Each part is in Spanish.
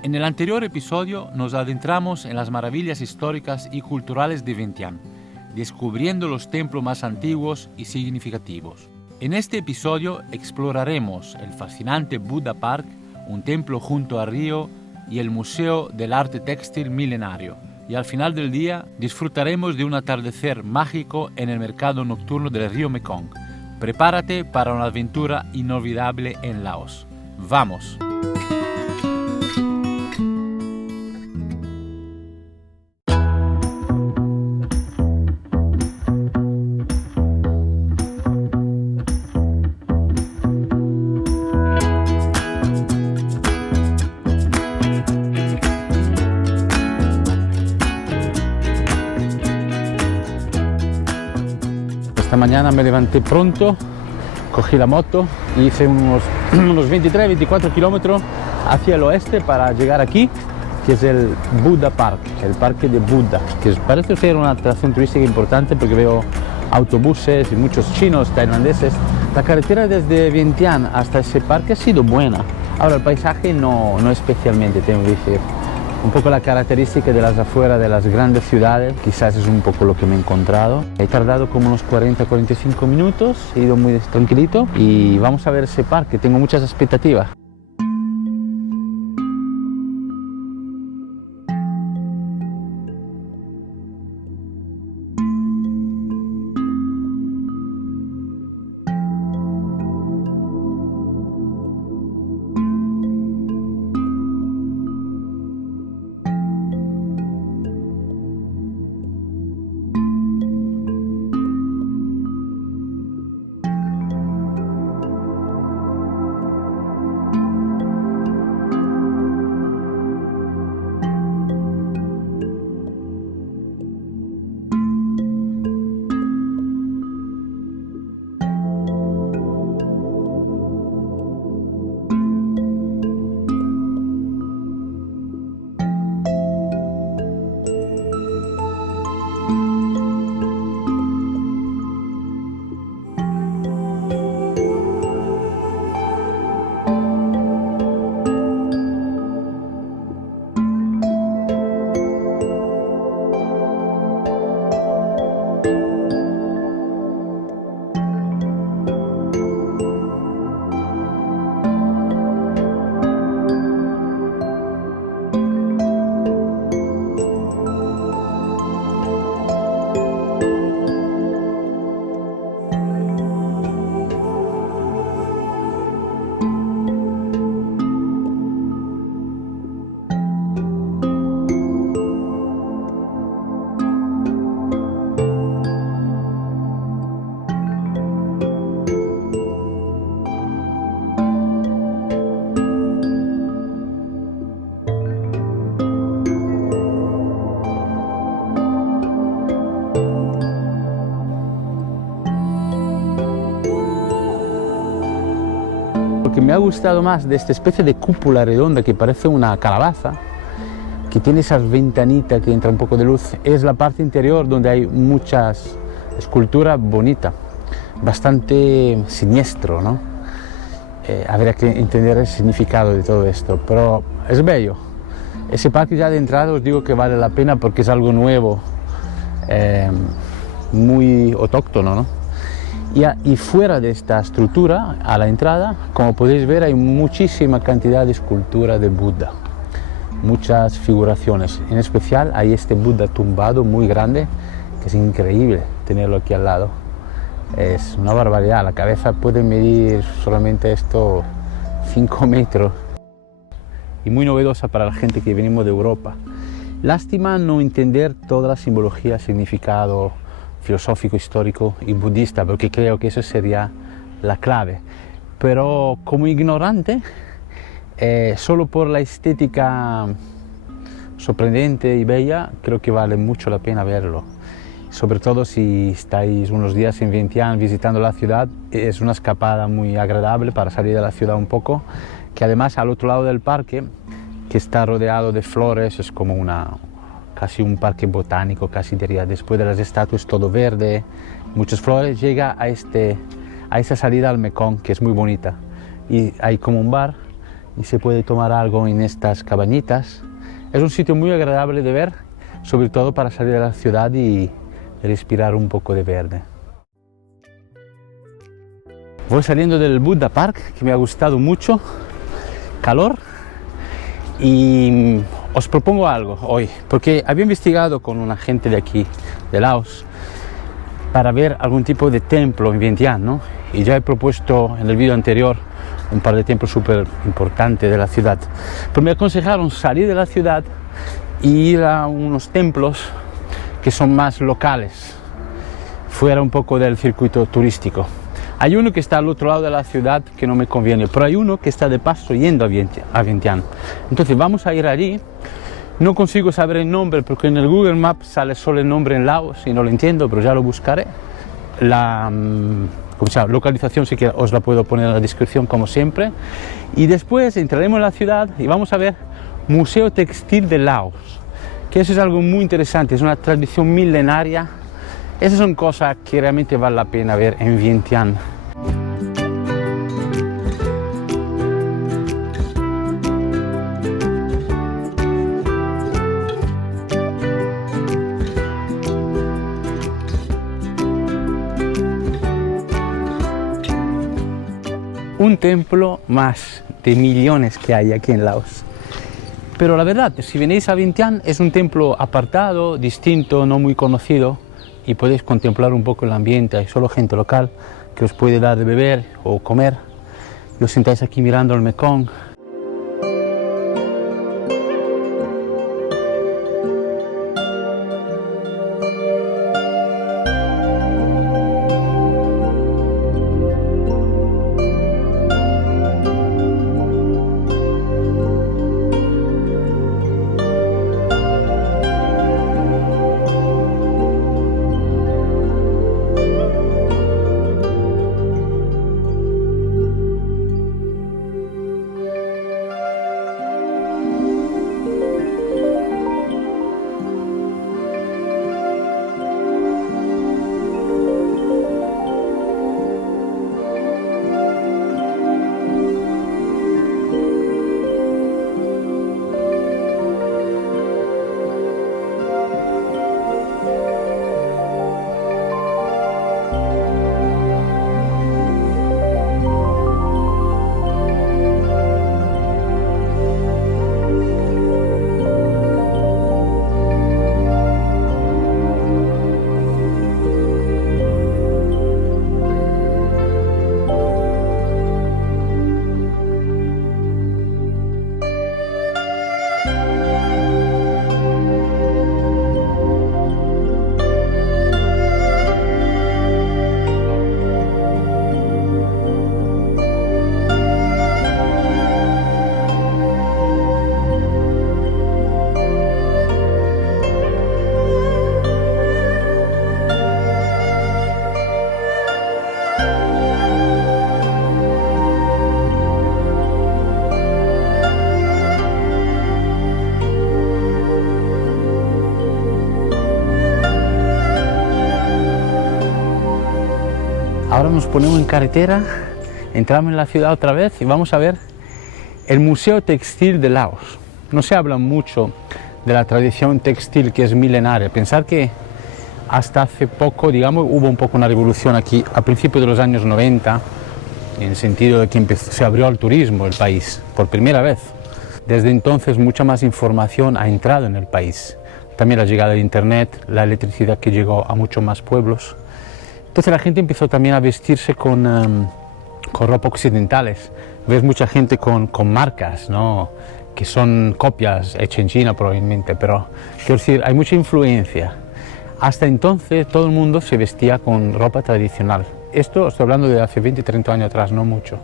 En el anterior episodio nos adentramos en las maravillas históricas y culturales de Vientiane, descubriendo los templos más antiguos y significativos. En este episodio exploraremos el fascinante Buddha Park, un templo junto al río y el Museo del Arte Textil Milenario. Y al final del día disfrutaremos de un atardecer mágico en el mercado nocturno del río Mekong. Prepárate para una aventura inolvidable en Laos. ¡Vamos! Esta mañana me levanté pronto, cogí la moto y hice unos 23-24 kilómetros hacia el oeste para llegar aquí, que es el Buddha Park, el parque de Buda, que parece ser una atracción turística importante porque veo autobuses y muchos chinos, tailandeses. La carretera desde Vientiane hasta ese parque ha sido buena. Ahora el paisaje no especialmente, tengo que decir. Un poco la característica de las afueras de las grandes ciudades, quizás es un poco lo que me he encontrado. He tardado como unos 40-45 minutos, he ido muy tranquilito y vamos a ver ese parque, tengo muchas expectativas. Lo que me ha gustado más de esta especie de cúpula redonda que parece una calabaza, que tiene esas ventanitas que entra un poco de luz, es la parte interior donde hay muchas esculturas bonitas, bastante siniestro, ¿no? Habría que entender el significado de todo esto, pero es bello. Ese parque ya de entrada os digo que vale la pena porque es algo nuevo, muy autóctono, ¿no? Y fuera de esta estructura, a la entrada, como podéis ver, hay muchísima cantidad de esculturas de Buda, muchas figuraciones. En especial hay este Buda tumbado muy grande, que es increíble tenerlo aquí al lado. Es una barbaridad, la cabeza puede medir solamente esto 5 metros. Y muy novedosa para la gente que venimos de Europa. Lástima no entender toda la simbología, significado filosófico, histórico y budista, porque creo que eso sería la clave. Pero como ignorante, solo por la estética sorprendente y bella, creo que vale mucho la pena verlo. Sobre todo si estáis unos días en Vientiane visitando la ciudad, es una escapada muy agradable para salir de la ciudad un poco, que además al otro lado del parque, que está rodeado de flores, es como casi un parque botánico, casi diría, después de las estatuas todo verde, muchas flores, llega a esa salida al Mekong, que es muy bonita, y hay como un bar, y se puede tomar algo en estas cabañitas. Es un sitio muy agradable de ver, sobre todo para salir de la ciudad y respirar un poco de verde. Voy saliendo del Buddha Park, que me ha gustado mucho, calor, y os propongo algo hoy, porque había investigado con una gente de aquí, de Laos, para ver algún tipo de templo en Vientiane, ¿no? Y ya he propuesto en el vídeo anterior un par de templos súper importantes de la ciudad, pero me aconsejaron salir de la ciudad y ir a unos templos que son más locales, fuera un poco del circuito turístico. Hay uno que está al otro lado de la ciudad que no me conviene, pero hay uno que está de paso yendo a Vientiane. Entonces vamos a ir allí. No consigo saber el nombre porque en el Google Maps sale solo el nombre en Laos y no lo entiendo, pero ya lo buscaré. La localización sí que os la puedo poner en la descripción como siempre. Y después entraremos en la ciudad y vamos a ver Museo Textil de Laos, que eso es algo muy interesante, es una tradición milenaria. Esas son cosas que realmente vale la pena ver en Vientiane. Un templo más de millones que hay aquí en Laos. Pero la verdad, si venís a Vientiane, es un templo apartado, distinto, no muy conocido, y podéis contemplar un poco el ambiente. Hay solo gente local que os puede dar de beber o comer. Y os sentáis aquí mirando el Mekong. Ahora nos ponemos en carretera, entramos en la ciudad otra vez y vamos a ver el Museo Textil de Laos. No se habla mucho de la tradición textil que es milenaria. Pensar que hasta hace poco, digamos, hubo un poco una revolución aquí a principios de los años 90, en el sentido de que se abrió al turismo el país por primera vez. Desde entonces mucha más información ha entrado en el país. También la llegada de internet, la electricidad que llegó a muchos más pueblos. Entonces la gente empezó también a vestirse con ropa occidentales. Ves mucha gente con marcas, ¿no?, que son copias hechas en China probablemente, pero quiero decir, hay mucha influencia. Hasta entonces todo el mundo se vestía con ropa tradicional. Esto estoy hablando de hace 20, 30 años atrás, no mucho.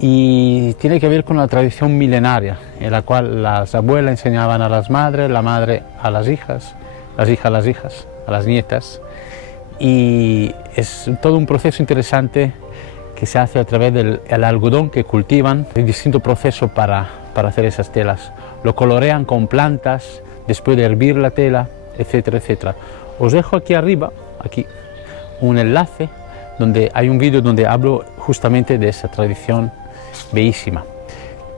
Y tiene que ver con la tradición milenaria, en la cual las abuelas enseñaban a las madres, la madre a las hijas a las hijas, a las nietas. Y es todo un proceso interesante que se hace a través del algodón que cultivan, un distinto proceso para hacer esas telas. Lo colorean con plantas, después de hervir la tela, etcétera, etcétera. Os dejo aquí arriba, aquí, un enlace donde hay un vídeo donde hablo justamente de esa tradición bellísima.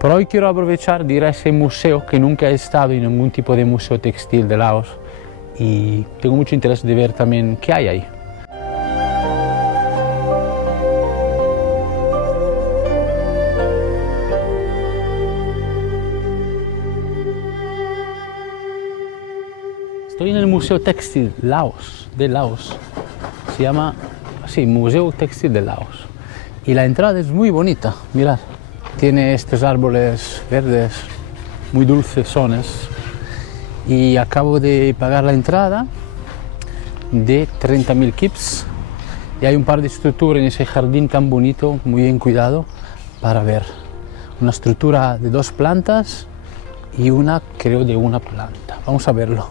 Pero hoy quiero aprovechar de ir a ese museo, que nunca he estado en ningún tipo de museo textil de Laos, y tengo mucho interés de ver también qué hay ahí. Estoy en el Museo Textil de Laos. Se llama así, Museo Textil de Laos. Y la entrada es muy bonita, mirad. Tiene estos árboles verdes, muy dulcesones. Y acabo de pagar la entrada de 30.000 kips. Y hay un par de estructuras en ese jardín tan bonito, muy bien cuidado, para ver. Una estructura de 2 plantas y una, creo, de 1 planta. Vamos a verlo.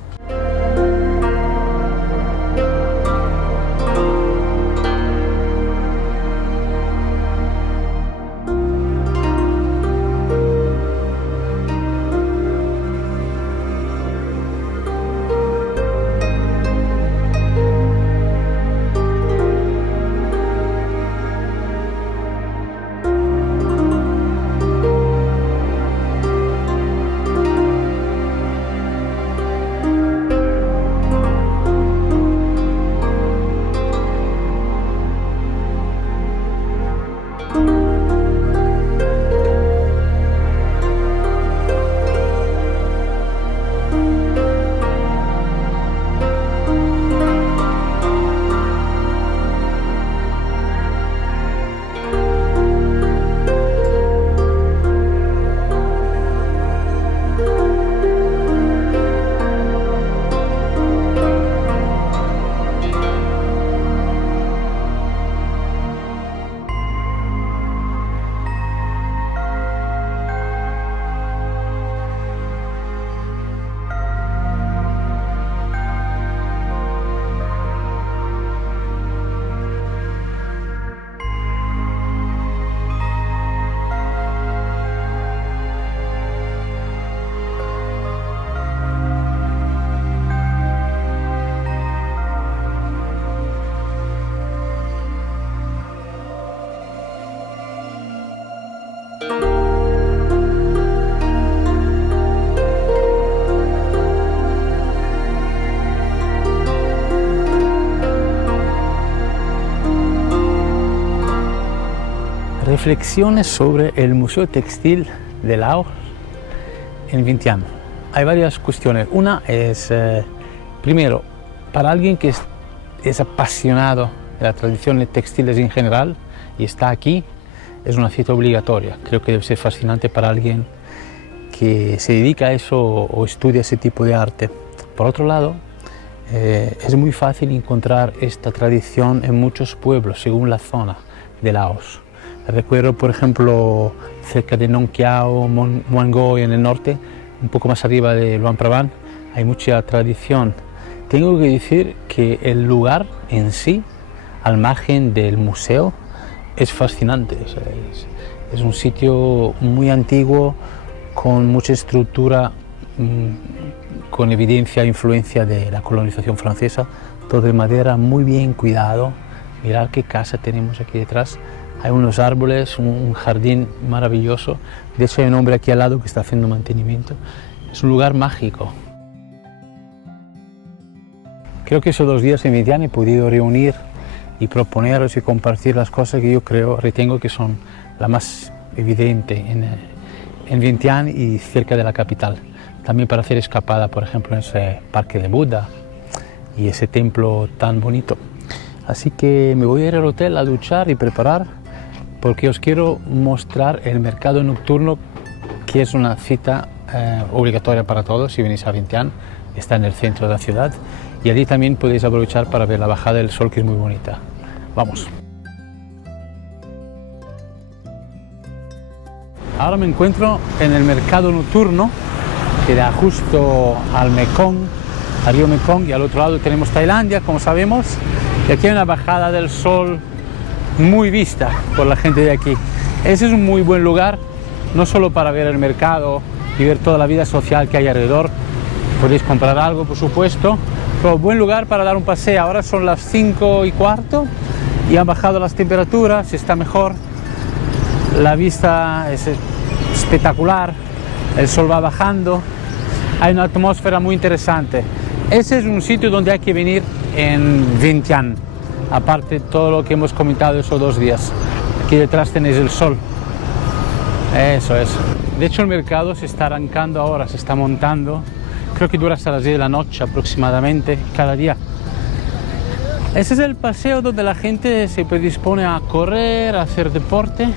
Reflexiones sobre el Museo Textil de Laos en Vientiane. Hay varias cuestiones. Una es, primero, para alguien que es apasionado de las tradiciones textiles en general y está aquí, es una cita obligatoria. Creo que debe ser fascinante para alguien que se dedica a eso o estudia ese tipo de arte. Por otro lado, es muy fácil encontrar esta tradición en muchos pueblos, según la zona de Laos. Recuerdo, por ejemplo, cerca de Nong Kiao, Muang Goi en el norte, un poco más arriba de Luang Prabang, hay mucha tradición. Tengo que decir que el lugar en sí, al margen del museo, es fascinante. O sea, es un sitio muy antiguo, con mucha estructura, con evidencia e influencia de la colonización francesa, todo de madera, muy bien cuidado. Mirad qué casa tenemos aquí detrás. Hay unos árboles, un jardín maravilloso. De hecho hay un hombre aquí al lado que está haciendo mantenimiento. Es un lugar mágico. Creo que esos 2 días en Vientiane he podido reunir y proponeros y compartir las cosas que yo retengo que son la más evidente en Vientiane y cerca de la capital. También para hacer escapada, por ejemplo, en ese parque de Buda y ese templo tan bonito. Así que me voy a ir al hotel a duchar y preparar, porque os quiero mostrar el mercado nocturno, que es una cita obligatoria para todos si venís a Vientiane. Está en el centro de la ciudad y allí también podéis aprovechar para ver la bajada del sol, que es muy bonita. Vamos. Ahora me encuentro en el mercado nocturno, que da justo al Mekong, al río Mekong, y al otro lado tenemos Tailandia, como sabemos. Y aquí hay una bajada del sol muy vista por la gente de aquí. Ese es un muy buen lugar, no solo para ver el mercado y ver toda la vida social que hay alrededor. Podéis comprar algo, por supuesto, pero buen lugar para dar un paseo. Ahora son las 5:15 y han bajado las temperaturas, está mejor. La vista espectacular, el sol va bajando, hay una atmósfera muy interesante. Ese es un sitio donde hay que venir en Vientiane, aparte de todo lo que hemos comentado esos 2 días. Aquí detrás tenéis el sol, eso es. De hecho el mercado se está arrancando ahora, se está montando, creo que dura hasta las 10 de la noche aproximadamente cada día. Ese es el paseo donde la gente se predispone a correr, a hacer deporte,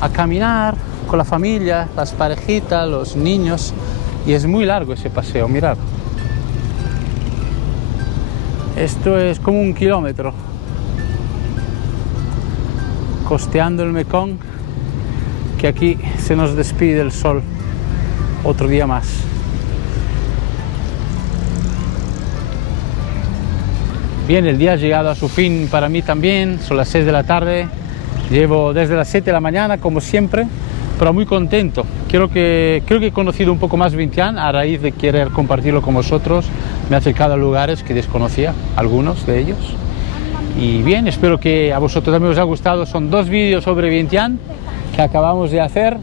a caminar con la familia, las parejitas, los niños, y es muy largo ese paseo, mirad. Esto es como 1 kilómetro, costeando el Mekong, que aquí se nos despide el sol otro día más. Bien, el día ha llegado a su fin para mí también, son las 6 de la tarde, llevo desde las 7 de la mañana como siempre, pero muy contento. Creo que he conocido un poco más Vientiane a raíz de querer compartirlo con vosotros. Me he acercado a lugares que desconocía, algunos de ellos. Y bien, espero que a vosotros también os haya gustado. Son 2 vídeos sobre Vientiane que acabamos de hacer.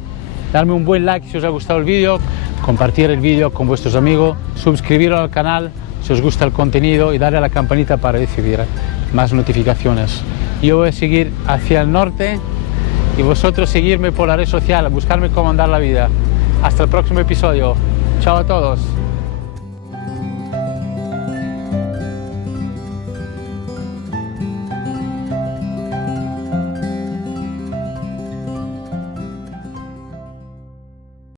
Darme un buen like si os ha gustado el vídeo, compartir el vídeo con vuestros amigos, suscribiros al canal si os gusta el contenido y darle a la campanita para recibir más notificaciones. Yo voy a seguir hacia el norte y vosotros seguirme por la red social, buscarme cómo andar la vida. Hasta el próximo episodio. Chao a todos.